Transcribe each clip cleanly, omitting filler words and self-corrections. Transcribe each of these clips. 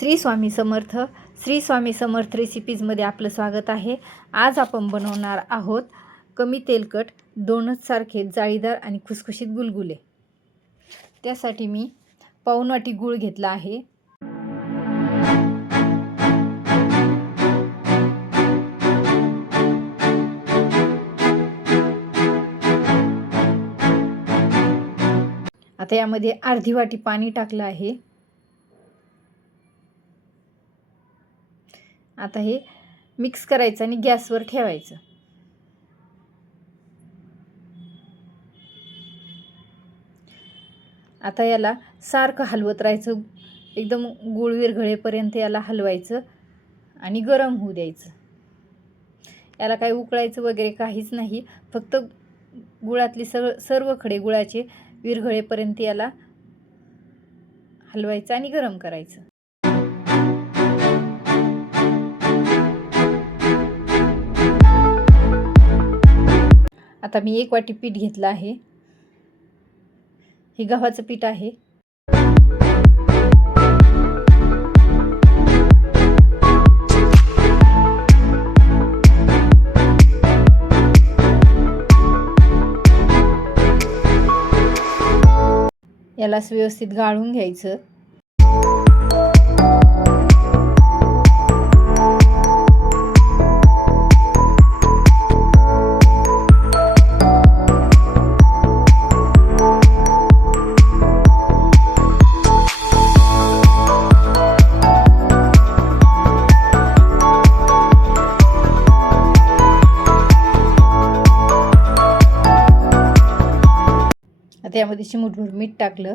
श्री स्वामी समर्थ. श्री स्वामी समर्थ रेसिपीजमध्ये आपलं स्वागत आहे. आज आपण बनवणार आहोत कमी तेलकट डोनट सारखे जाळीदार आणि खुसखुशीत गुलगुले. त्यासाठी मी पाऊण वाटी गूळ घेतला आहे. आता यामध्ये अर्धी वाटी पाणी टाकलं आहे. आता हे मिक्स करायचं आणि गॅसवर ठेवायचं. आता याला सारखं हलवत राहायचं. एकदम गूळ विरघळेपर्यंत याला हलवायचं आणि गरम होऊ द्यायचं. याला काही उकळायचं वगैरे काहीच नाही. फक्त गुळातली सर्व खडे गुळाचे विरघळेपर्यंत याला हलवायचं आणि गरम करायचं. आता मी 1 वाटी पीठ घेतलं आहे. हे गव्हाचं पीठ आहे. याला व्यवस्थित गाळून घ्यायचं. आता यामध्ये चिमूटभर मीठ टाकलं.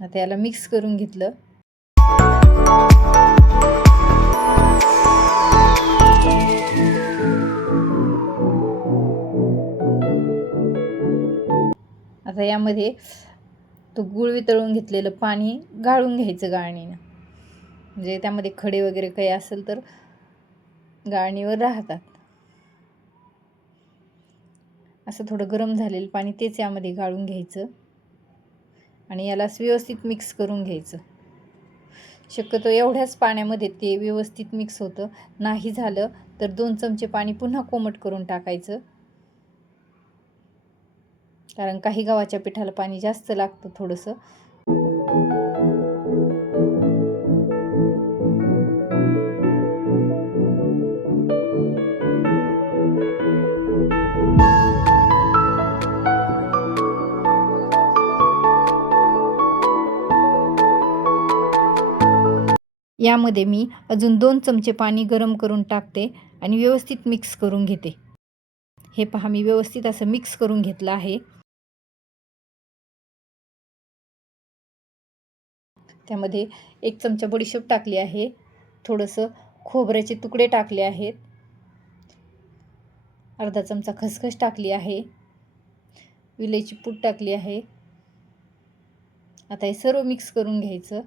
आता याला मिक्स करून घेतलं. आता यामध्ये तो गूळ वितळून घेतलेलं पाणी गाळून घ्यायचं गाळणीनं. म्हणजे त्यामध्ये खडे वगैरे काही असेल तर गाळणीवर राहतात. असं थोडं गरम झालेलं पाणी तेच यामध्ये गाळून घ्यायचं आणि याला व्यवस्थित मिक्स करून घ्यायचं. शक्यतो एवढ्याच पाण्यामध्ये ते व्यवस्थित मिक्स होतं. नाही झालं तर 2 चमचे पाणी पुन्हा कोमट करून टाकायचं. कारण काही गव्हाच्या पिठाला पाणी जास्त लागतं थोडंसं. यामध्ये मी अजून 2 चमचे पाणी गरम करून टाकते आणि व्यवस्थित मिक्स करून घेते. हे पहा, मी व्यवस्थित असं मिक्स करून घेतलं आहे. त्यामध्ये 1 चमचा बडीशेप टाकली आहे. थोडंसं खोबऱ्याचे तुकडे टाकले आहेत. अर्धा चमचा खसखस टाकली आहे. विलायची पूड टाकली आहे. आता हे सर्व मिक्स करून घ्यायचं.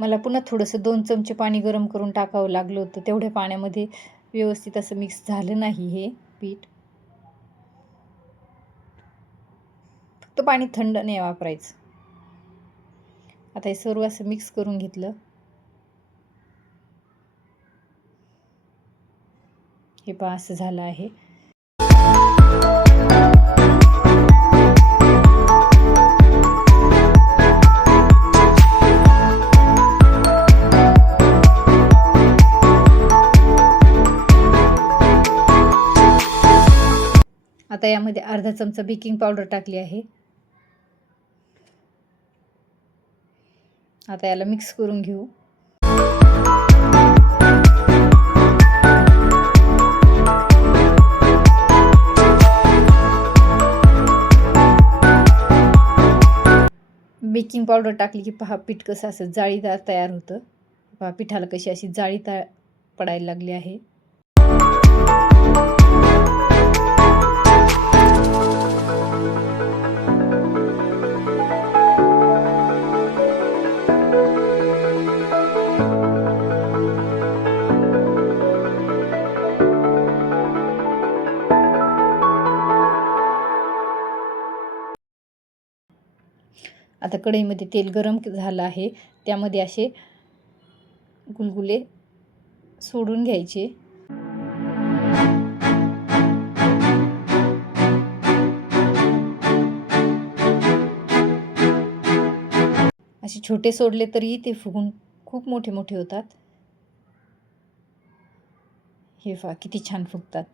मला पुन्हा थोडंसं 2 चमचे पाणी गरम करून टाकावं लागलं होतं. तेवढ्या पाण्यामध्ये व्यवस्थित असं मिक्स झालं नाही हे पीठ. फक्त पाणी थंड नाही वापरायचं. आता हे सर्व असं मिक्स करून घेतलं. हे पहा, असं झालं आहे. आता यामध्ये अर्धा चमचा बेकिंग पावडर टाकली आहे. आता याला मिक्स करून घेऊ. बेकिंग पावडर टाकली की पहा, पीठ कसं असं जाळीदार तयार होतं. पहा, पिठाला कशी अशी जाळी पडायला लागली आहे. आता कढईमध्ये तेल गरम झालं आहे, त्यामध्ये असे गुलगुले सोडून घ्यायचे. असे छोटे सोडले तरी ते फुगून खूप मोठे मोठे होतात. हे पहा किती छान फुगतात.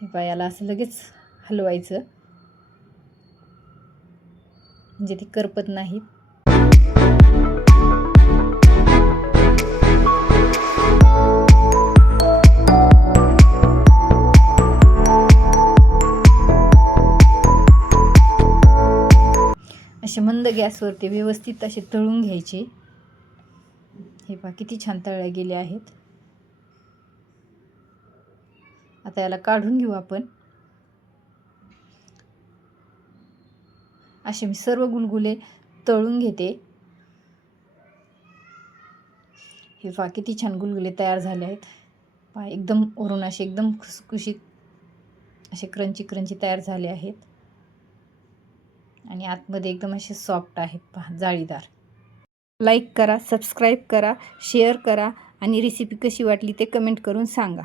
हे पहा याला असं लगेच हलवायचं, म्हणजे ती करपत नाहीत. असे मंद गॅसवरती व्यवस्थित असे तळून घ्यायचे. हे पहा किती छान तळले गेले आहेत. आता याला काढून घेऊ आपण. असे मी सर्व गुलगुले तळून घेते. हे पहा किती छान गुलगुले तयार झाले आहेत. पहा एकदम वरून असे एकदम खुसखुशीत असे क्रंची क्रंची तयार झाले आहेत आणि आतमध्ये एकदम असे सॉफ्ट आहेत. पहा जाळीदार. लाईक करा, सबस्क्राईब करा, शेअर करा आणि रेसिपी कशी वाटली ते कमेंट करून सांगा.